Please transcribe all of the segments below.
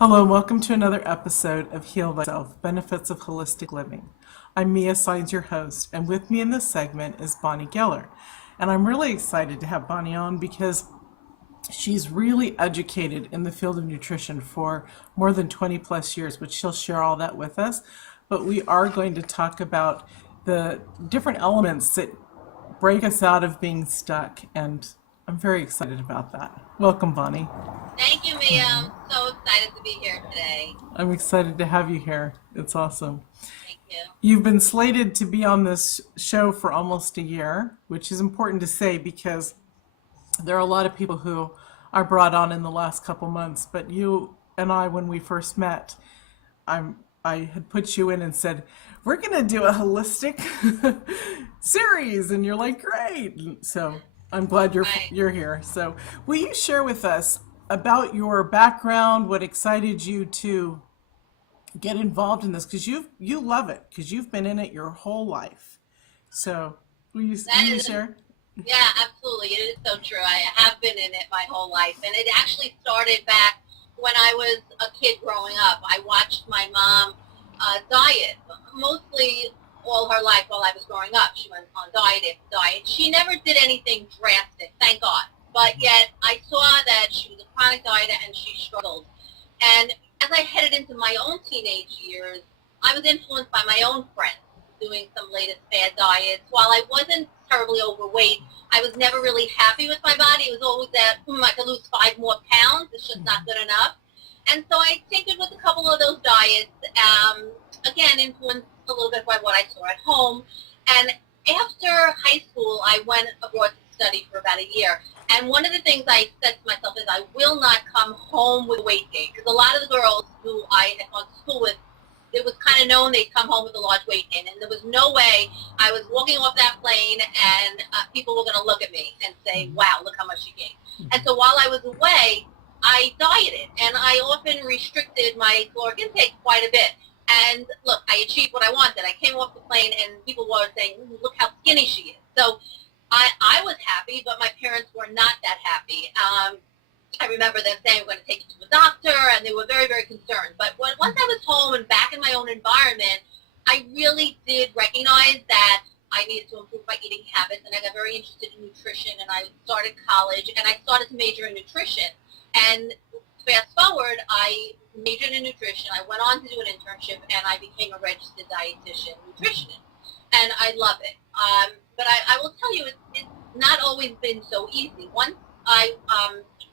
Hello, welcome to another episode of Heal Thyself, Benefits of Holistic Living. I'm Mia Saenz, your host, and with me in this segment is Bonnie Giller. And I'm really excited to have Bonnie on because she's really educated in the field of nutrition for more than 20 plus years, which she'll share all that with us. But we are going to talk about the different elements that break us out of being stuck, and I'm very excited about that. Welcome, Bonnie. Thank you, Mia. I'm so excited to be here today. I'm excited to have you here. It's awesome. Thank you. You've been slated to be on this show for almost a year, which is important to say because there are a lot of people who are brought on in the last couple months. But you and I, when we first met, I had put you in and said, we're going to do a holistic series. And you're like, great. So I'm glad Right. you're here. So will you share with us about your background, what excited you to get involved in this? Because you love it, because you've been in it your whole life. So will That you is, share? yeah, absolutely. It is so true. I have been in it my whole life. And it actually started back when I was a kid growing up. I watched my mom diet mostly all her life while I was growing up. She went on diet after diet. She never did anything drastic, thank God. But yet I saw that she was a chronic dieter and she struggled. And as I headed into my own teenage years, I was influenced by my own friends doing some latest fad diets. While I wasn't terribly overweight, I was never really happy with my body. It was always that, I could lose 5 more pounds. It's just not good enough. And so I tinkered with a couple of those diets, again, influenced a little bit by what I saw at home. And after high school, I went abroad to study for about a year. And one of the things I said to myself is I will not come home with weight gain. Because a lot of the girls who I had gone to school with, it was kind of known they'd come home with a large weight gain. And there was no way I was walking off that plane and people were going to look at me and say, wow, look how much you gained. And so while I was away, I dieted. And I often restricted my caloric intake quite a bit. And look, I achieved what I wanted. I came off the plane and people were saying, look how skinny she is. So I was happy, but my parents were not that happy. I remember them saying, we're going to take you to a doctor, and they were very, very concerned. But once I was home and back in my own environment, I really did recognize that I needed to improve my eating habits, and I got very interested in nutrition, and I started college, and I started to major in nutrition. And fast forward, I majored in nutrition. I went on to do an internship, and I became a registered dietitian nutritionist, and I love it. But I will tell you, it's not always been so easy. Once I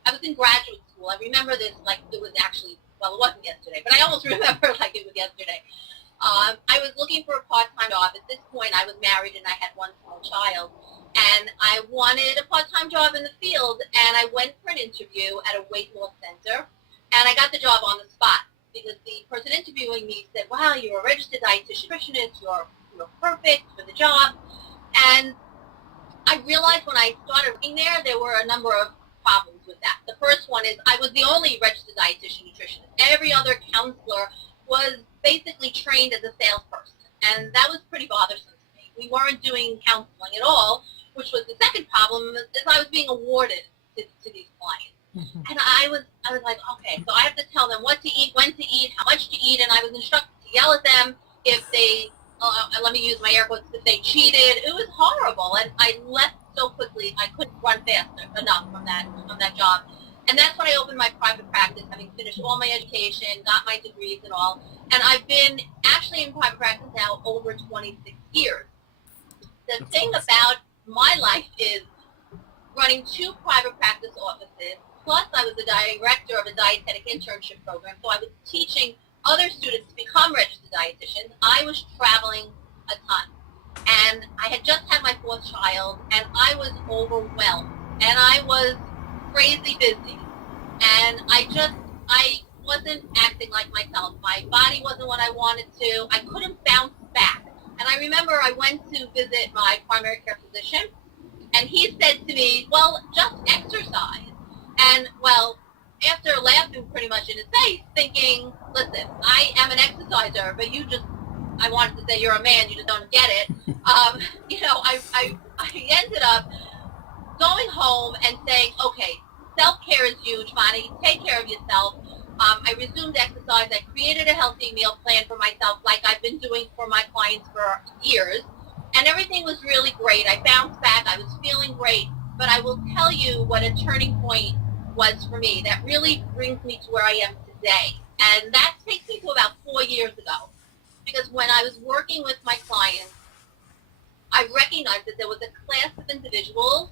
was in graduate school. I remember this like it was actually, well, it wasn't yesterday, but I almost remember like it was yesterday. I was looking for a part-time job. At this point, I was married and I had one small child. And I wanted a part-time job in the field, and I went for an interview at a weight loss center, and I got the job on the spot because the person interviewing me said, wow, you're a registered dietitian nutritionist, you're perfect for the job. And I realized when I started working there, there were a number of problems with that. The first one is I was the only registered dietitian nutritionist. Every other counselor was basically trained as a salesperson, and that was pretty bothersome to me. We weren't doing counseling at all, which was the second problem, is I was being awarded to these clients. And I was like, okay, so I have to tell them what to eat, when to eat, how much to eat, and I was instructed to yell at them if they, let me use my air quotes, if they cheated. It was horrible, and I left so quickly I couldn't run fast enough from that job. And that's when I opened my private practice, having finished all my education, got my degrees and all. And I've been actually in private practice now over 26 years. The thing about my life is running 2 private practice offices, plus I was the director of a dietetic internship program, so I was teaching other students to become registered dietitians. I was traveling a ton. And I had just had my 4th child, and I was overwhelmed. And I was crazy busy. And I wasn't acting like myself. My body wasn't what I wanted to. I couldn't bounce back. And I remember I went to visit my primary care physician, and he said to me, well, just exercise. And, well, after laughing pretty much in his face, thinking, listen, I am an exerciser, but I wanted to say you're a man, you just don't get it. I ended up going home and saying, okay, self-care is huge, Bonnie. Take care of yourself. I resumed exercise. I created a healthy meal plan for myself, like I've been doing for my clients for years. And everything was really great. I bounced back. I was feeling great. But I will tell you what a turning point was for me. That really brings me to where I am today. And that takes me to about 4 years ago. Because when I was working with my clients, I recognized that there was a class of individuals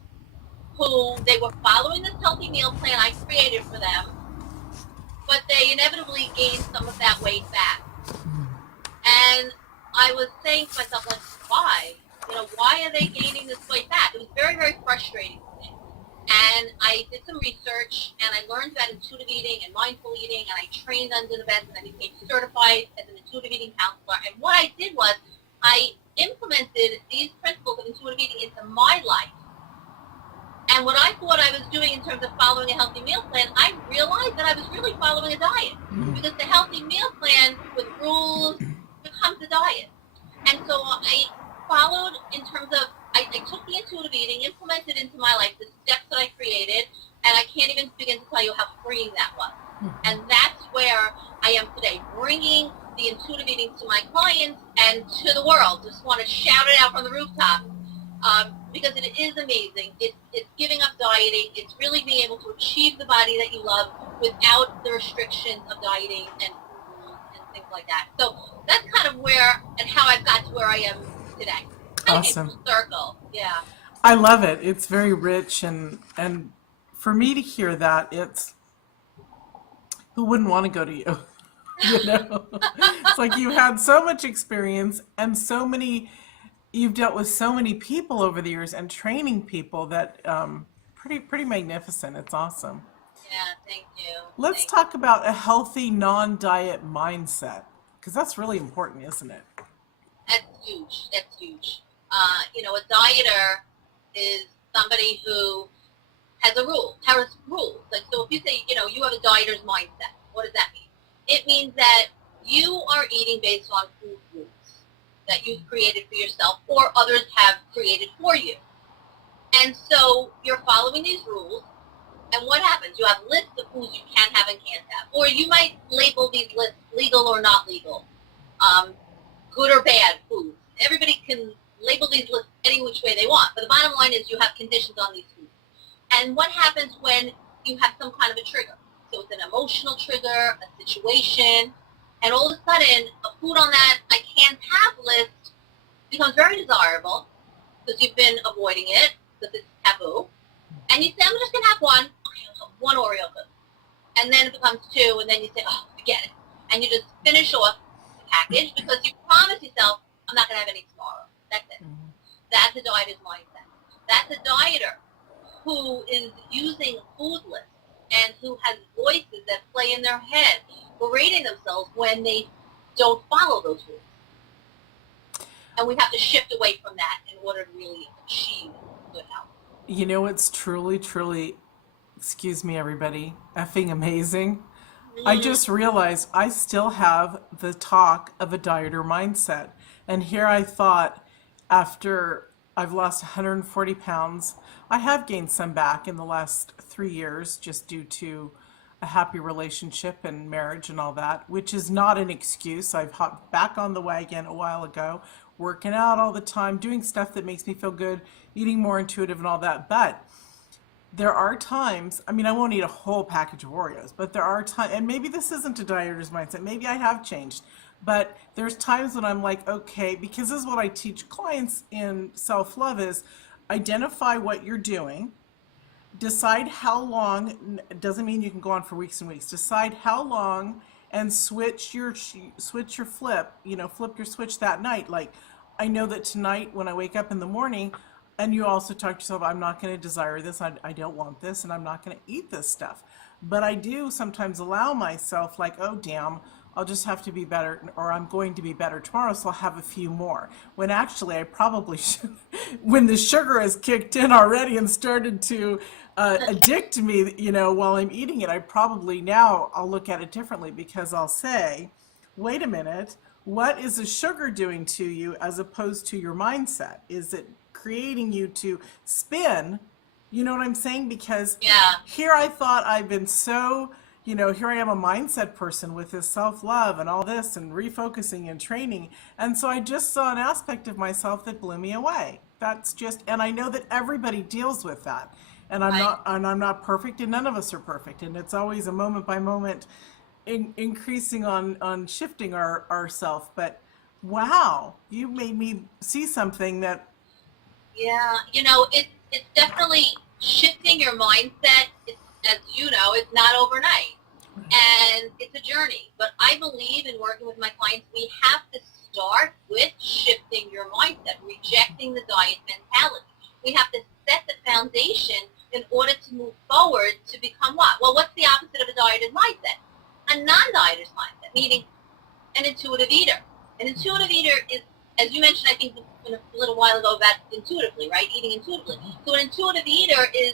who they were following this healthy meal plan I created for them, but they inevitably gained some of that weight back. And I was saying to myself, like, why? You know, why are they gaining this weight back? It was very, very frustrating to me. And I did some research, and I learned about intuitive eating and mindful eating, and I trained under the best, and I became certified as an intuitive eating counselor. And what I did was I implemented these principles of intuitive eating into my life. And what I thought I was doing in terms of following a healthy meal plan, I realized that I was really following a diet. Because the healthy meal plan with rules becomes a diet. And so I followed in terms of, I took the intuitive eating, implemented into my life the steps that I created, and I can't even begin to tell you how freeing that was. And that's where I am today, bringing the intuitive eating to my clients and to the world. Just want to shout it out from the rooftop. Because it is amazing. It's giving up dieting. It's really being able to achieve the body that you love without the restrictions of dieting and things like that. So that's kind of where and how I've got to where I am today. Awesome. Full circle. Yeah. I love it. It's very rich, and for me to hear that, it's who wouldn't want to go to you? You know, it's like you had so much experience and so many. You've dealt with so many people over the years and training people that pretty magnificent. It's awesome. Yeah. Thank you. Let's talk about a healthy non-diet mindset, because that's really important, isn't it? That's huge. That's huge. You know, a dieter is somebody who has a rule, has rules. Like, so if you say, you know, you have a dieter's mindset, what does that mean? It means that you are eating based on food rules that you've created for yourself or others have created for you. And so you're following these rules, and what happens? You have lists of foods you can have and can't have. Or you might label these lists legal or not legal, good or bad foods. Everybody can label these lists any which way they want, but the bottom line is you have conditions on these foods. And what happens when you have some kind of a trigger? So it's an emotional trigger, a situation, and all of a sudden, a food on that I can't have list becomes very desirable because you've been avoiding it because it's taboo. And you say, I'm just going to have one. Okay, I'll have one Oreo cookie. And then it becomes two, and then you say, oh, forget it. And you just finish off the package because you promise yourself, I'm not going to have any tomorrow. That's it. That's a dieter's mindset. That's a dieter who is using food lists and who has voices that play in their head, berating themselves when they don't follow those rules. And we have to shift away from that in order to really achieve good health. You know, it's truly, excuse me, everybody, effing amazing. I just realized I still have the talk of a dieter mindset. And here I thought, after I've lost 140 pounds, I have gained some back in the last 3 years just due to a happy relationship and marriage and all that, which is not an excuse. I've hopped back on the wagon a while ago, working out all the time, doing stuff that makes me feel good, eating more intuitive and all that. But there are times, I mean, I won't eat a whole package of Oreos, but there are times, and maybe this isn't a dieter's mindset, maybe I have changed, but there's times when I'm like, okay, because this is what I teach clients in self-love is identify what you're doing, decide how long, doesn't mean you can go on for weeks and weeks, decide how long and switch your flip, flip your switch that night. Like, I know that tonight when I wake up in the morning, and you also talk to yourself, I'm not going to desire this, I don't want this, and I'm not going to eat this stuff. But I do sometimes allow myself, like, oh, damn, I'll just have to be better, or I'm going to be better tomorrow, so I'll have a few more. When actually I probably should, when the sugar has kicked in already and started to addict me, while I'm eating it, I probably now I'll look at it differently because I'll say, wait a minute, what is the sugar doing to you as opposed to your mindset? Is it creating you to spin? You know what I'm saying? Because Yeah. here I thought I've been so here I am, a mindset person with this self-love and all this and refocusing and training. And so I just saw an aspect of myself that blew me away. That's just, and I know that everybody deals with that. Right. And I'm not perfect, and none of us are perfect. And it's always a moment by moment increasing on shifting ourself. But wow, you made me see something that, Yeah, it's definitely shifting your mindset. It's, as you know, it's not overnight, and it's a journey. But I believe in working with my clients, we have to start with shifting your mindset, rejecting the diet mentality. We have to set the foundation in order to move forward to become what? Well, what's the opposite of a dieter's mindset? A non-dieter's mindset, meaning an intuitive eater. An intuitive eater is, as you mentioned, I think a little while ago, about intuitively, right? Eating intuitively. So an intuitive eater is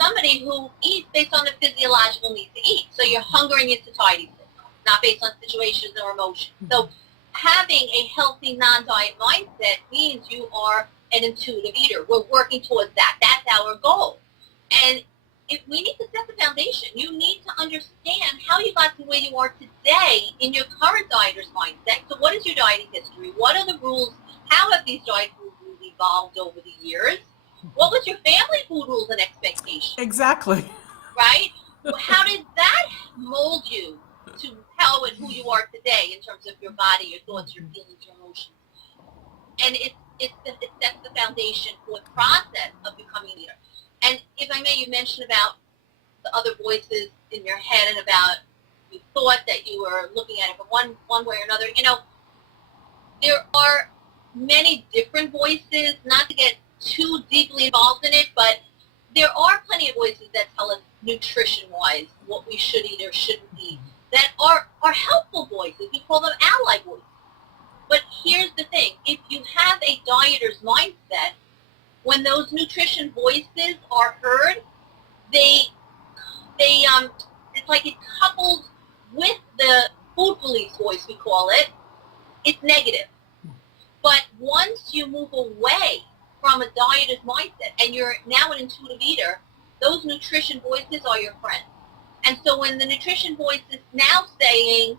somebody who eats based on the physiological need to eat. So your hunger and your satiety system, not based on situations or emotions. So having a healthy non-diet mindset means you are an intuitive eater. We're working towards that. That's our goal. And if we need to set the foundation, you need to understand how you got to where you are today in your current dieter's mindset. So what is your dieting history? What are the rules? How have these diet food rules evolved over the years? What was your family food rules and expectations? exactly. Right? How did that mold you to how and who you are today in terms of your body, your thoughts, your feelings, your emotions? And it sets the foundation for the process of becoming a leader. And if I may, you mentioned about the other voices in your head and about you thought that you were looking at it from one way or another. There are many different voices, not to get too deeply involved in it, but there are plenty of voices that tell us nutrition-wise what we should eat or shouldn't eat that are helpful voices. We call them ally voices. But here's the thing. If you have a dieter's mindset, when those nutrition voices are heard, they it's like it coupled with the food police voice, we call it. It's negative. But once you move away from a dieter's mindset and you're now an intuitive eater, those nutrition voices are your friends. And so when the nutrition voice is now saying,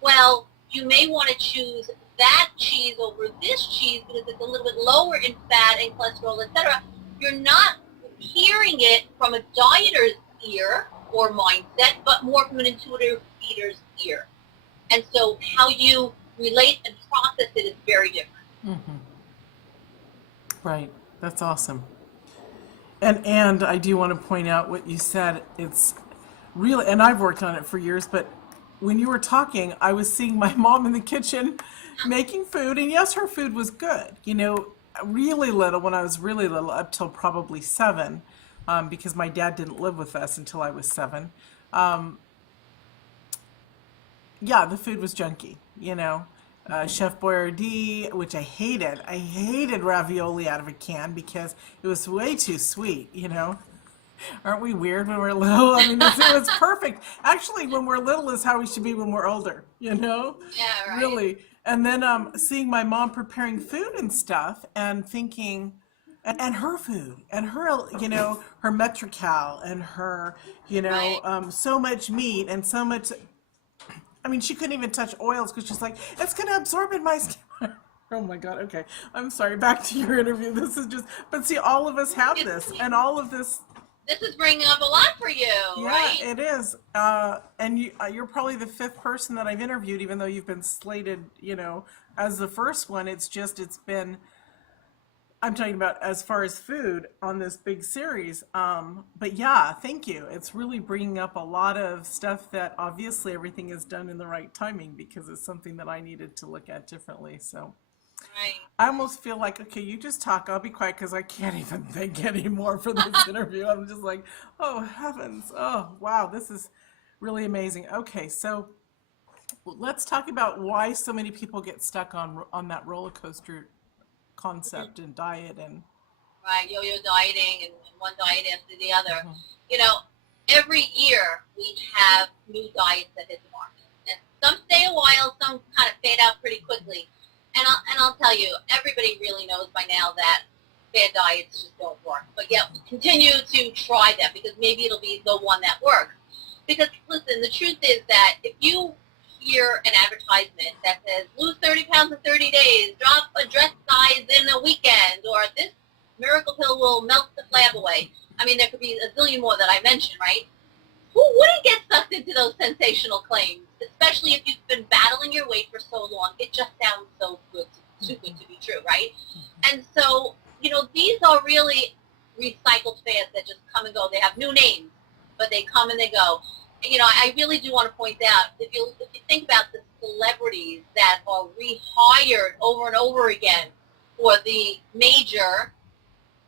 well, you may want to choose that cheese over this cheese because it's a little bit lower in fat and cholesterol, etc., you're not hearing it from a dieter's ear or mindset, but more from an intuitive eater's ear. And so how you relate and process it is very different. Mm-hmm. Right. That's awesome. And I do want to point out what you said. It's really, and I've worked on it for years, but when you were talking, I was seeing my mom in the kitchen making food, and yes, her food was good. Really little, when I was really little, up till probably 7, because my dad didn't live with us until I was 7. Um, yeah, the food was junky. Chef Boyardee, which I hated. I hated ravioli out of a can because it was way too sweet. Aren't we weird when we're little? I mean, it was perfect. Actually, when we're little is how we should be when we're older. Yeah, right. Really. And then seeing my mom preparing food and stuff and thinking, and her food and her Metrical and her, Right. so much meat and so much. I mean, she couldn't even touch oils because she's like, it's going to absorb in my skin. Oh my God. Okay. I'm sorry. Back to your interview. This is just, but see, all of us have this and all of this. This is bringing up a lot for you, Yeah, right? it is. And you're probably the 5th person that I've interviewed, even though you've been slated, as the first one. It's been, I'm talking about as far as food on this big series. But yeah, thank you. It's really bringing up a lot of stuff that obviously everything is done in the right timing because it's something that I needed to look at differently. So Right. I almost feel like, okay, you just talk. I'll be quiet because I can't even think anymore for this interview. I'm just like, oh heavens. Oh, wow. This is really amazing. Okay, so let's talk about why so many people get stuck on that roller coaster concept and diet and Right, yo-yo dieting and one diet after the other. mhm, You know, every year we have new diets that hit the market. And some stay a while, some kind of fade out pretty quickly. And I'll tell you, everybody really knows by now that bad diets just don't work. But yet we continue to try them because maybe it'll be the one that works. Because listen, the truth is that if you hear an advertisement that says lose 30 pounds in 30 days, drop a dress size in a weekend, or this miracle pill will melt the flab away. I mean, there could be a zillion more that I mentioned, right? Who wouldn't get sucked into those sensational claims, especially if you've been battling your weight for so long? It just sounds so good, too good to be true, right? And so, these are really recycled fads that just come and go. They have new names, but they come and they go. I really do want to point out, if you think about the celebrities that are rehired over and over again for the major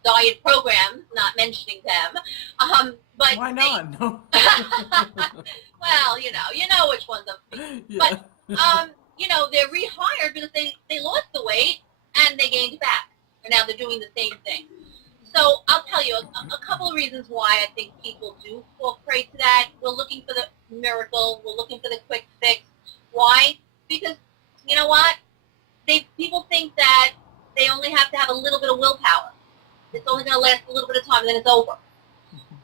diet programs, not mentioning them, but why not? No. well, you know which ones I'm speaking. Yeah. But they're rehired because they lost the weight and they gained it back, and now they're doing the same thing. So I'll tell you a couple of reasons why I think people do fall prey to that. We're looking for the miracle. We're looking for the quick fix. Why? Because you know what? People think that they only have to have a little bit of willpower. It's only going to last a little bit of time, and then it's over.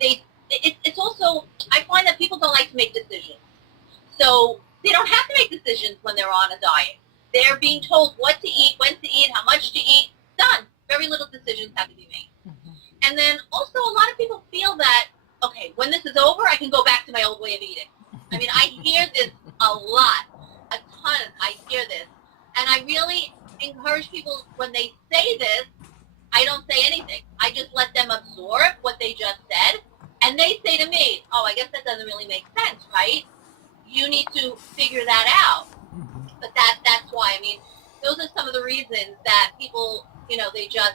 It's also, I find that people don't like to make decisions. So they don't have to make decisions when they're on a diet. They're being told what to eat, when to eat, how much to eat. Done. Very little decisions have to be made. And then also a lot of people feel that, okay, when this is over, I can go back to my old way of eating. I mean, I hear this a lot, a ton. I hear this. And I really encourage people, when they say this, I don't say anything. I just let them absorb what they just said. And they say to me, oh, I guess that doesn't really make sense, right? You need to figure that out. But that's why, I mean, those are some of the reasons that people, they just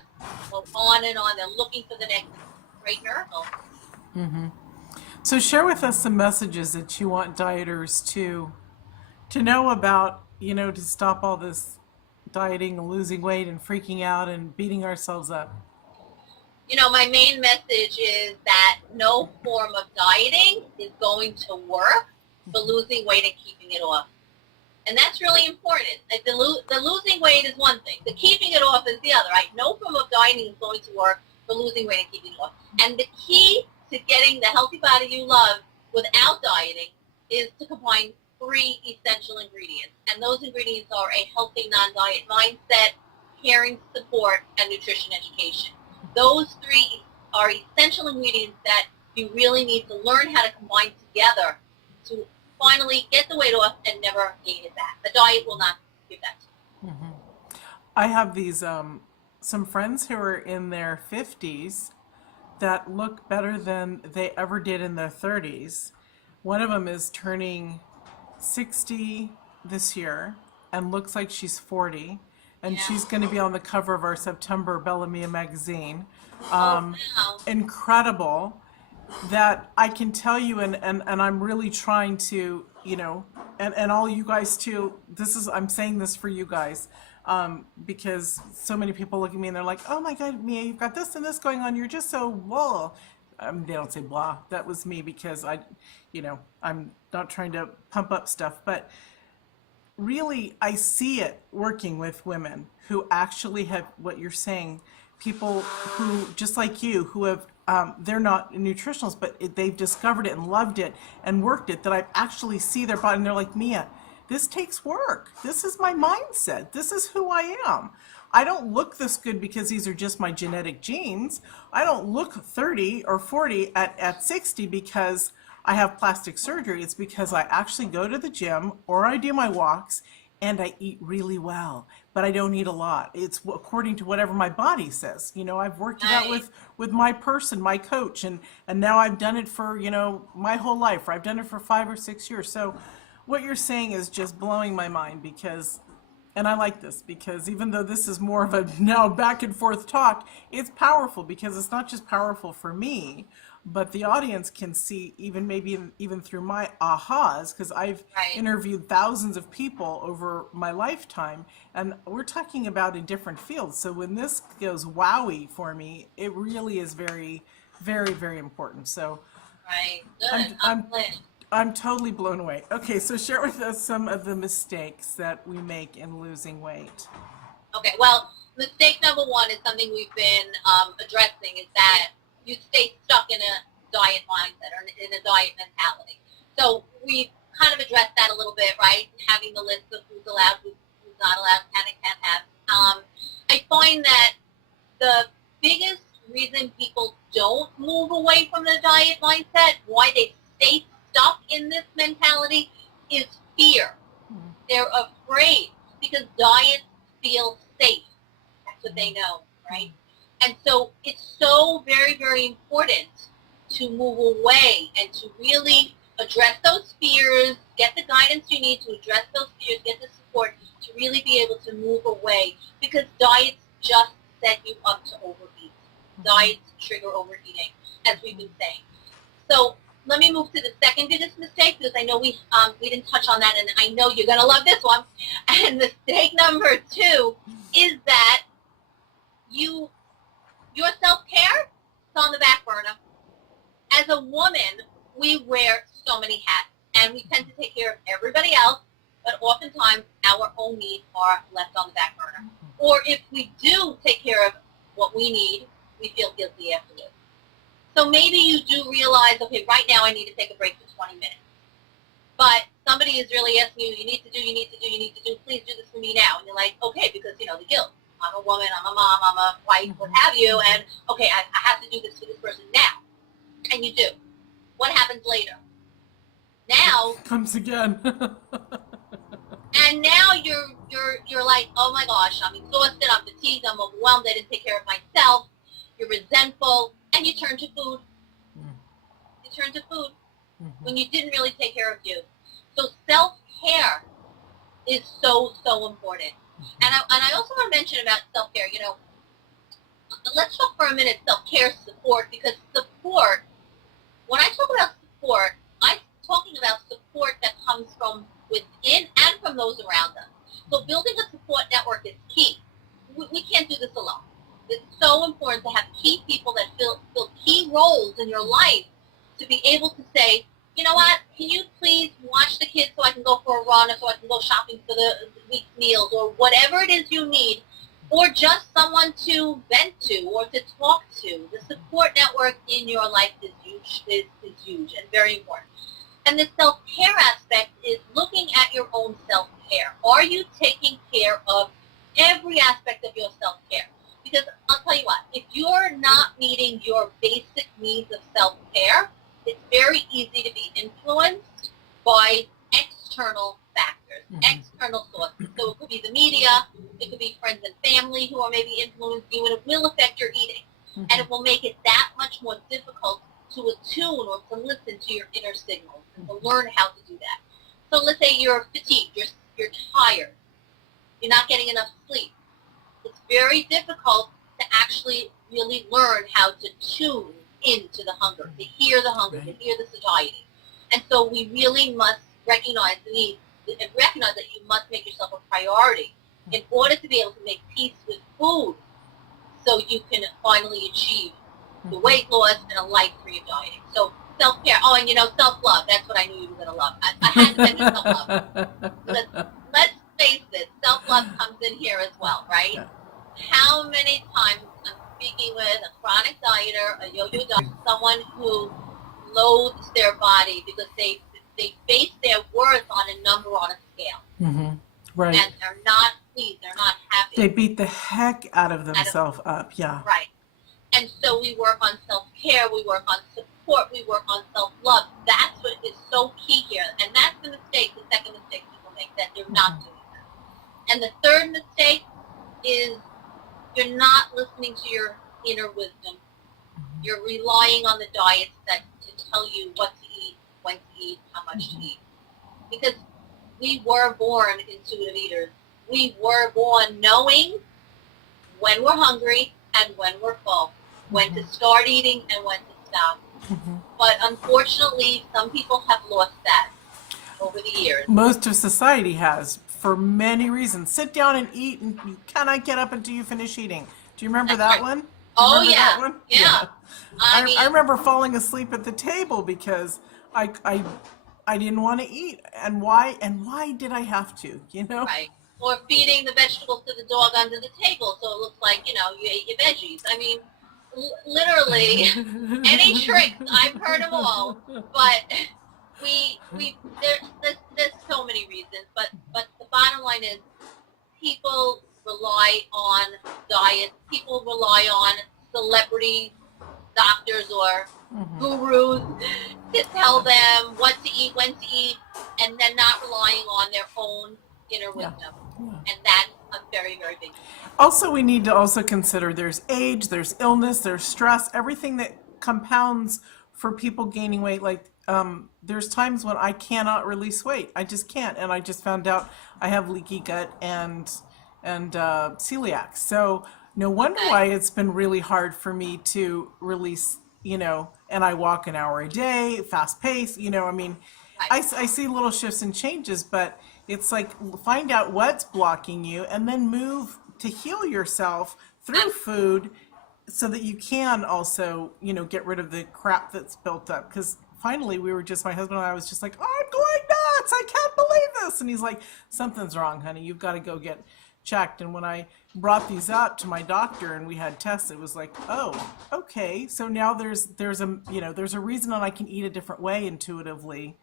go on and on. They're looking for the next great miracle. So share with us some messages that you want dieters to know about, to stop all this dieting and losing weight and freaking out and beating ourselves up. My main message is that no form of dieting is going to work for losing weight and keeping it off. And that's really important. Like the losing weight is one thing. The keeping it off is the other, right? No form of dieting is going to work for losing weight and keeping it off. And the key to getting the healthy body you love without dieting is to combine 3 essential ingredients. And those ingredients are a healthy non-diet mindset, caring support, and nutrition education. Those 3 are essential ingredients that you really need to learn how to combine together to finally get the weight off and never gain it back. The diet will not give that to you. I have these some friends who are in their 50s that look better than they ever did in their 30s. One of them is turning 60 this year and looks like she's 40. And she's going to be on the cover of our September Bella Mia magazine. Wow. Incredible that I can tell you, and I'm really trying to, and all you guys too, I'm saying this for you guys, because so many people look at me and they're like, oh my God, Mia, you've got this and this going on. You're just so blah. They don't say blah. That was me because I'm not trying to pump up stuff, but really, I see it working with women who actually have what you're saying, people who, just like you, who have, they're not nutritionalists, but they've discovered it and loved it and worked it, that I actually see their body and they're like, Mia, this takes work. This is my mindset. This is who I am. I don't look this good because these are just my genetic genes. I don't look 30 or 40 at 60 because I have plastic surgery. It's because I actually go to the gym or I do my walks and I eat really well, but I don't eat a lot. It's according to whatever my body says. I've worked it out with my person, my coach, and now I've done it for, my whole life, or I've done it for 5 or 6 years. So what you're saying is just blowing my mind because, and I like this because even though this is more of a now back and forth talk, it's powerful because it's not just powerful for me, but the audience can see even through my ahas, because I've interviewed thousands of people over my lifetime, and we're talking about in different fields. So when this goes wowie for me, it really is very, very, very important. So Good. I'm totally blown away. Okay, so share with us some of the mistakes that we make in losing weight. Okay, well, mistake number 1 is something we've been addressing, is that you stay stuck in a diet mindset or in a diet mentality. So we kind of addressed that a little bit, right? Having the list of who's allowed, who's not allowed, can and can't have. I find that the biggest reason people don't move away from the diet mindset, why they stay stuck in this mentality, is fear. They're afraid because diets feel safe. That's what they know, right? And so it's so very, very important to move away and to really address those fears, get the guidance you need to address those fears, get the support to really be able to move away, because diets just set you up to overeat. Diets trigger overeating, as we've been saying. So let me move to the second biggest mistake, because I know we didn't touch on that, and I know you're going to love this one. And mistake number 2 is that your self-care is on the back burner. As a woman, we wear so many hats, and we tend to take care of everybody else, but oftentimes our own needs are left on the back burner. Or if we do take care of what we need, we feel guilty afterwards. So maybe you do realize, okay, right now I need to take a break for 20 minutes. But somebody is really asking you, you need to do, please do this for me now. And you're like, okay, because, the guilt. I'm a woman, I'm a mom, I'm a wife, what have you, and okay, I have to do this for this person now. And you do. What happens later? Now comes again. And now you're like, oh my gosh, I'm exhausted, I'm fatigued, I'm overwhelmed, I didn't take care of myself. You're resentful, and you turn to food. You turn to food when you didn't really take care of you. So self-care is so, so important. And I also want to mention about self-care, let's talk for a minute self-care support, because support, when I talk about support, I'm talking about support that comes from within and from those around us. So building a support network is key. We can't do this alone. It's so important to have key people that fill key roles in your life to be able to say, you know what, can you please watch the kids so I can go for a run, or so I can go shopping for the week's meals, or whatever it is you need, or just someone to vent to or to talk to. The support network in your life is huge and very important. And the self-care aspect is looking at your own self-care. Are you taking care of every aspect of your self-care? Because I'll tell you what, if you're not meeting your basic needs of self-care, it's very easy to be influenced by external factors, external sources. So it could be the media, it could be friends and family who are maybe influencing you, and it will affect your eating. And it will make it that much more difficult to attune or to listen to your inner signals and to learn how to do that. So let's say you're fatigued, you're tired, you're not getting enough sleep. It's very difficult to actually really learn how to tune into the hunger, to hear the hunger, to hear the satiety. And so we really must recognize the need, and recognize that you must make yourself a priority in order to be able to make peace with food, so you can finally achieve the weight loss and a life free of dieting. So self-care, and self-love, that's what I knew you were going to love. I had to mention self-love. Let's face it, self-love comes in here as well, right? How many times I'm speaking with a chronic dieter, a yo-yo dieter, someone who loathes their body because they base their worth on a number on a scale. Right. And they're not pleased, they're not happy. They beat the heck out of themselves up, yeah. Right. And so we work on self-care, we work on support, we work on self-love. That's what is so key here. And that's the second mistake people make, that they're not doing that. And the third mistake is you're not listening to your inner wisdom. You're relying on the diets to tell you what to eat, when to eat, how much to eat. Because we were born intuitive eaters. We were born knowing when we're hungry and when we're full, when to start eating and when to stop. But unfortunately, some people have lost that over the years. Most of society has, for many reasons. Sit down and eat, and you cannot get up until you finish eating. Do you remember that one? Yeah. That one? Yeah. I remember falling asleep at the table because I didn't want to eat. And why did I have to, Right. Or feeding the vegetables to the dog under the table so it looks like, you ate your veggies. I mean, literally, any tricks, I've heard them all. But There's so many reasons, but the bottom line is people rely on diets. People rely on celebrities, doctors, or gurus to tell them what to eat, when to eat, and then not relying on their own inner Yeah. wisdom. Yeah. And that's a very, very big deal. Also, we need to also consider there's age, there's illness, there's stress, everything that compounds for people gaining weight. Like, there's times when I cannot release weight. I just can't. And I just found out I have leaky gut and celiac. So no wonder Okay? why it's been really hard for me to release, and I walk an hour a day, fast pace, I mean, Right. I see little shifts and changes, but it's like find out what's blocking you and then move to heal yourself through food so that you can also, get rid of the crap that's built up. Because finally, my husband and I was just like, I'm going nuts. I can't believe this. And he's like, something's wrong, honey. You've got to go get checked. And when I brought these up to my doctor and we had tests, it was like, oh, okay. So now there's a reason that I can eat a different way intuitively,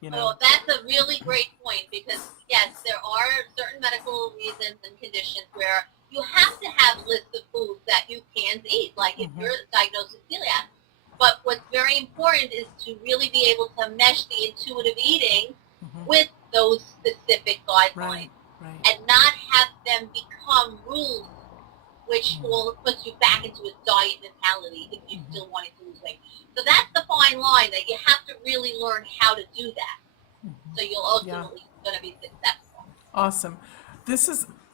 Well, that's a really great point because, yes, there are certain medical reasons and conditions where you have to have lists of foods that you can eat, like if you're diagnosed with celiac. But what's very important is to really be able to mesh the intuitive eating with those specific guidelines Right, right. and not have them become rules, which will put you back into a diet mentality if you still wanted to lose weight. So that's the fine line that you have to really learn how to do that. So you'll ultimately going to be successful. Awesome.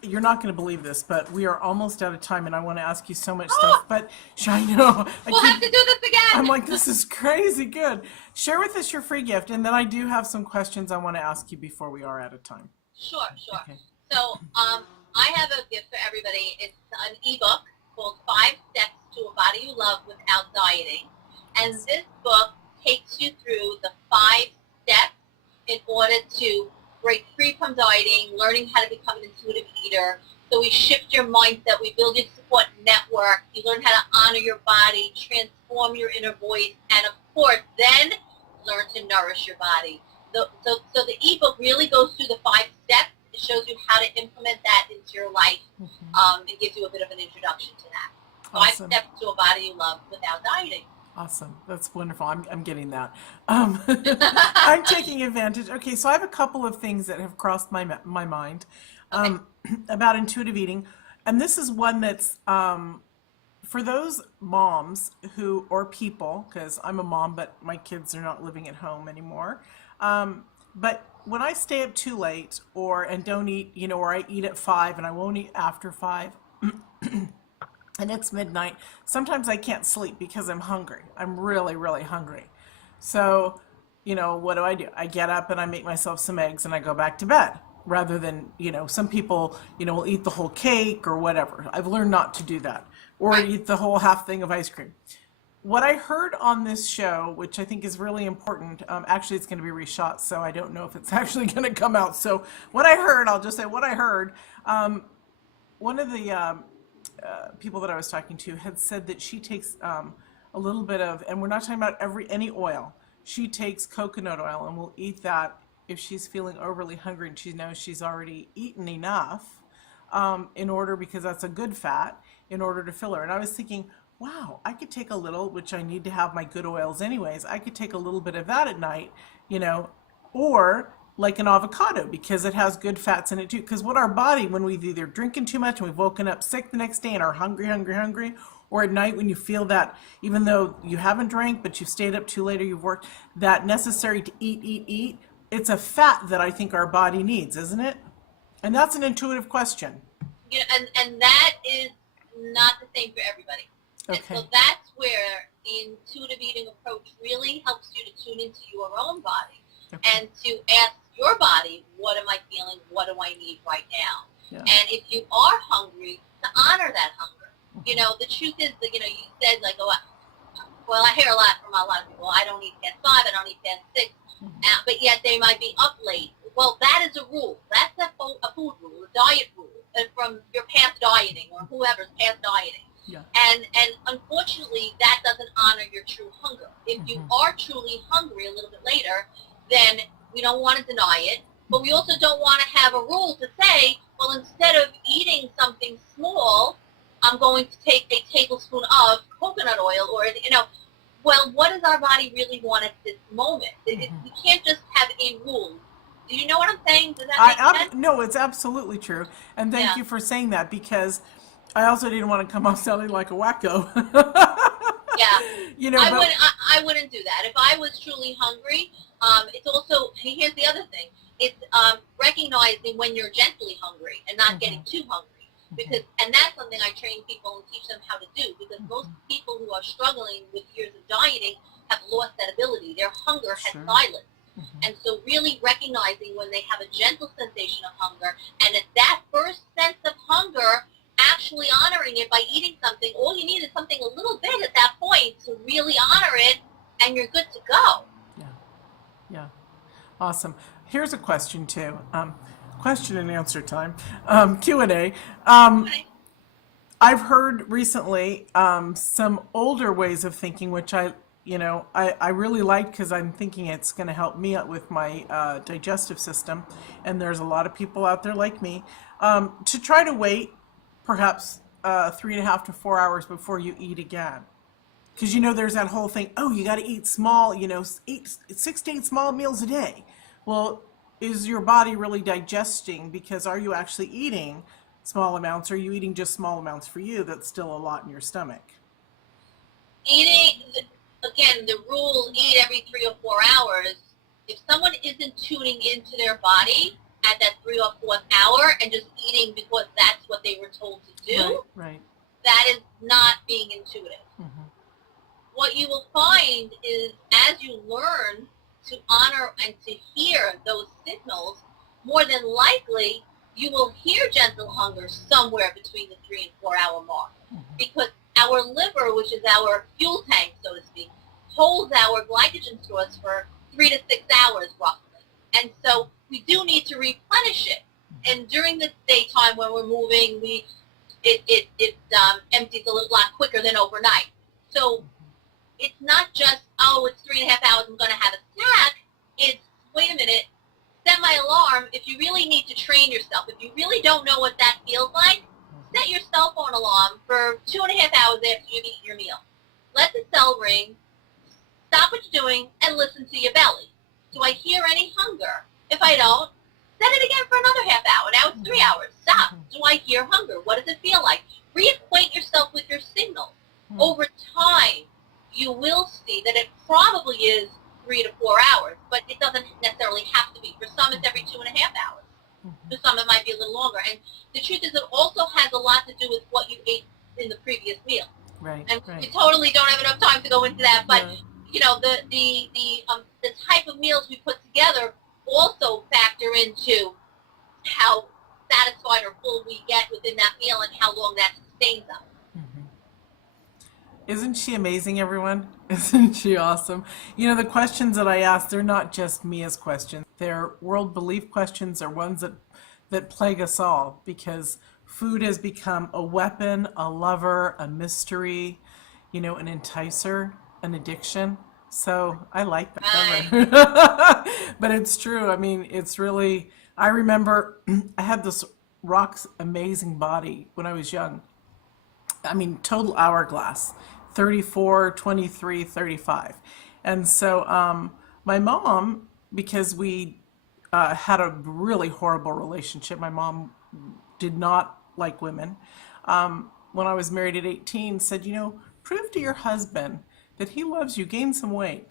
You're not going to believe this, but we are almost out of time and I want to ask you so much stuff. But I know. We'll have to do this again. I'm like, this is crazy good. Share with us your free gift. And then I do have some questions I want to ask you before we are out of time. Sure. Okay. So I have a gift for everybody. It's an ebook called 5 Steps to a Body You Love Without Dieting. And this book takes you through the 5 steps in order to break free from dieting, learning how to become an intuitive eater. So we shift your mindset, we build your support network, you learn how to honor your body, transform your inner voice, and of course, then learn to nourish your body. So the ebook really goes through the 5 steps. It shows you how to implement that into your life. It gives you a bit of an introduction to that. Awesome. 5 steps to a body you love without dieting. Awesome. That's wonderful. I'm getting that. I'm taking advantage. Okay, so I have a couple of things that have crossed my mind about intuitive eating. And this is one that's for those moms or people, because I'm a mom, but my kids are not living at home anymore. But when I stay up too late and don't eat, or I eat at 5 and I won't eat after 5, and it's midnight, sometimes I can't sleep because I'm hungry. I'm really, really hungry. So, what do? I get up and I make myself some eggs and I go back to bed rather than, some people, will eat the whole cake or whatever. I've learned not to do that or eat the whole half thing of ice cream. What I heard on this show, which I think is really important, actually it's going to be reshot, so I don't know if it's actually going to come out. So what I heard, I'll just say what I heard. One of the people that I was talking to had said that she takes a little bit of, and we're not talking about any oil. She takes coconut oil and will eat that if she's feeling overly hungry and she knows she's already eaten enough because that's a good fat, in order to fill her. And I was thinking, wow, I could take a little, which I need to have my good oils anyways. I could take a little bit of that at night, or like an avocado because it has good fats in it too. Because what our body, when we've either drinking too much and we've woken up sick the next day and are hungry, or at night when you feel that even though you haven't drank but you've stayed up too late or you've worked, that necessary to eat, it's a fat that I think our body needs, isn't it? And that's an intuitive question. And that is not the same for everybody. Okay. And so that's where the intuitive eating approach really helps you to tune into your own body and to ask your body, what am I feeling? What do I need right now? Yeah. And if you are hungry, to honor that hunger. The truth is that, you said like, well, I hear a lot from a lot of people, I don't eat past 5, I don't eat past 6, but yet they might be up late. Well, that is a rule. That's a food rule, a diet rule, from your past dieting or whoever's past dieting. Yeah. And unfortunately, that doesn't honor your true hunger. If you are truly hungry a little bit later, then we don't want to deny it. But we also don't want to have a rule to say, well, instead of eating something small, I'm going to take a tablespoon of coconut oil, or, well, what does our body really want at this moment? We can't just have a rule. Do you know what I'm saying? Does that make sense? No, it's absolutely true. And thank you for saying that, because I also didn't want to come off sounding like a wacko. Yeah. But I wouldn't do that. If I was truly hungry, it's also, here's the other thing. It's recognizing when you're gently hungry and not getting too hungry. And that's something I train people and teach them how to do, because most people who are struggling with years of dieting have lost that ability. Their hunger has silenced. And so really recognizing when they have a gentle sensation of hunger, and at that first sense of hunger, actually honoring it by eating something. All you need is something a little bit at that point to really honor it, and you're good to go. Yeah. Awesome. Here's a question too. Question and answer time. Q&A. I've heard recently some older ways of thinking, which I really like, because I'm thinking it's going to help me out with my digestive system. And there's a lot of people out there like me, to try to wait perhaps 3.5 to 4 hours before you eat again. Because, there's that whole thing, oh, you got to eat small, eat 6 to 8 small meals a day. Well, is your body really digesting? Because are you actually eating small amounts? Or are you eating just small amounts for you? That's still a lot in your stomach. Eating, again, the rule, eat every 3 or 4 hours. If someone isn't tuning into their body at that 3 or 4th hour and just eating because that's what they were told to do, right. That is not being intuitive. What you will find is, as you learn to honor and to hear those signals, more than likely you will hear gentle hunger somewhere between the 3 and 4 hour mark. Because our liver, which is our fuel tank, so to speak, holds our glycogen stores for 3 to 6 hours roughly. And so we do need to replenish it. And during the daytime when we're moving, it empties a lot quicker than overnight. So it's not just, oh, it's 3.5 hours, I'm going to have a snack. It's, wait a minute, set my alarm. If you really need to train yourself, if you really don't know what that feels like, set your cell phone alarm for 2.5 hours after you've eaten your meal. Let the cell ring, stop what you're doing, and listen to your belly. Do I hear any hunger? If I don't, set it again for another half hour. Now it's 3 hours. Stop. Do I hear hunger? What does it feel like? Reacquaint yourself with your signals. Over time, you will see that it probably is 3 to 4 hours, but it doesn't necessarily have to be. For some, it's every 2.5 hours. For some, it might be a little longer. And the truth is, it also has a lot to do with what you ate in the previous meal. Right. And we totally don't have enough time to go into that, but the type of meals we put together also factor into how satisfied or full we get within that meal and how long that sustains us. Isn't she amazing, everyone? Isn't she awesome? The questions that I ask, they're not just Mia's questions. They're world belief questions. They're ones that plague us all, because food has become a weapon, a lover, a mystery, an enticer, an addiction. So I like that. But it's true. I mean, it's really, I remember I had this rock's amazing body when I was young. I mean, total hourglass. 34, 23, 35. And so my mom, because we had a really horrible relationship, my mom did not like women. When I was married at 18, said, prove to your husband that he loves you, gain some weight.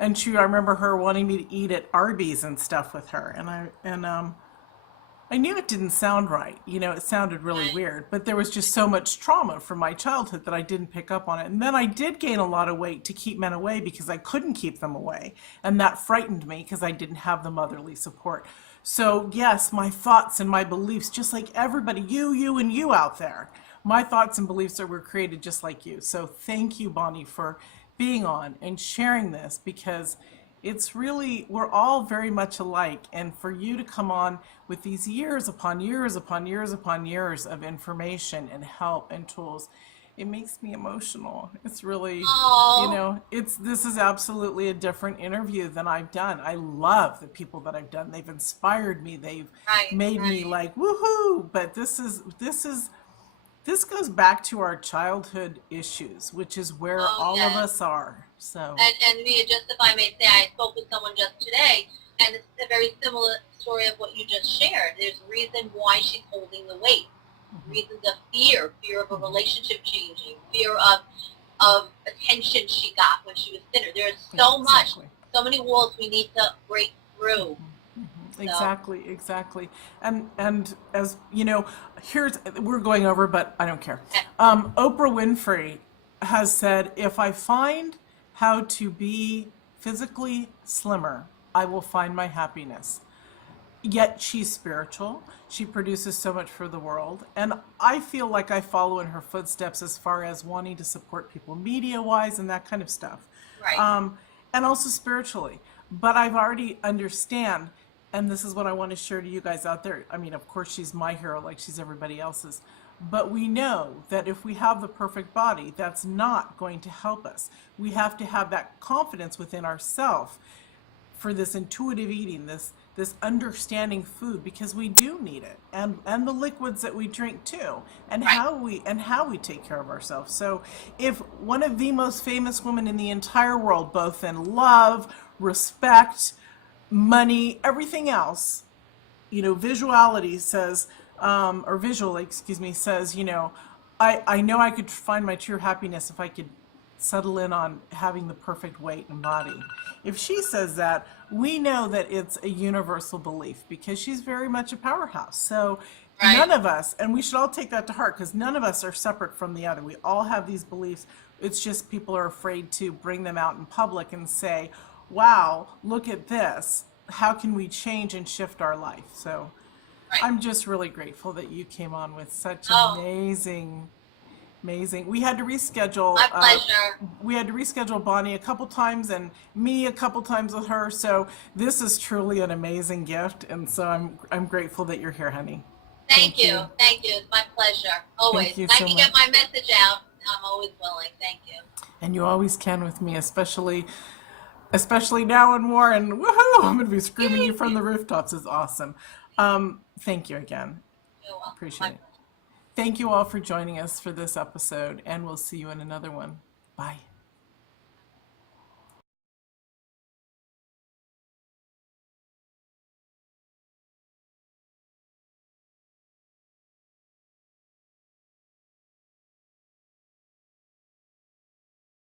And I remember her wanting me to eat at Arby's and stuff with her. And I knew it didn't sound right. It sounded really weird, but there was just so much trauma from my childhood that I didn't pick up on it. And then I did gain a lot of weight to keep men away, because I couldn't keep them away. And that frightened me, because I didn't have the motherly support. So yes, my thoughts and my beliefs, just like everybody, you, and you out there, my thoughts and beliefs were created just like you. So thank you, Bonnie, for being on and sharing this, because it's really, we're all very much alike. And for you to come on with these years upon years upon years upon years of information and help and tools, it makes me emotional. It's really, Oh, this is absolutely a different interview than I've done. I love the people that I've done. They've inspired me. They've right, made me right. like woohoo. But this goes back to our childhood issues, which is where Oh, all of yes. us are. So, And Mia, just if I may say, I spoke with someone just today, and it's a very similar story of what you just shared. There's a reason why she's holding the weight. mhm, Reasons of fear of a mhm, relationship changing, fear of attention she got when she was thinner. There's yeah, so much, exactly. so many walls we need to break through. So, Exactly, exactly. And as you know, here's we're going over, but I don't care. eh, Oprah Winfrey has said, if I find how to be physically slimmer, I will find my happiness. Yet she's spiritual. She produces so much for the world. And I feel like I follow in her footsteps as far as wanting to support people media wise and that kind of stuff. right, Um, and also spiritually. But I've already understand, and this is what I want to share to you guys out there. I mean, of course, she's my hero like she's everybody else's. But we know that if we have the perfect body, that's not going to help us. We have to have that confidence within ourselves for this intuitive eating, this understanding food, because we do need it, and the liquids that we drink too, and right. how we take care of ourselves. So if one of the most famous women in the entire world, both in love, respect, money, everything else, visuality says, or visual, excuse me, says, I know I could find my true happiness if I could settle in on having the perfect weight and body. If she says that, we know that it's a universal belief because she's very much a powerhouse. So Right. none of us, and we should all take that to heart because none of us are separate from the other. We all have these beliefs. It's just people are afraid to bring them out in public and say, wow, look at this. How can we change and shift our life? So Right. I'm just really grateful that you came on with such Oh, amazing. We had to reschedule. my pleasure. We had to reschedule Bonnie a couple times and me a couple times with her. So this is truly an amazing gift, and so I'm grateful that you're here, honey. Thank Thank you. you. Thank you. It's my pleasure. Always. Thank you If I so can get much. my message out, I'm always willing. Thank you. And you always can with me, especially now and more. And woohoo! I'm going to be screaming you from the rooftops. Is awesome. Thank you again. You're welcome. My Appreciate it. pleasure. Thank you all for joining us for this episode, and we'll see you in another one. Bye.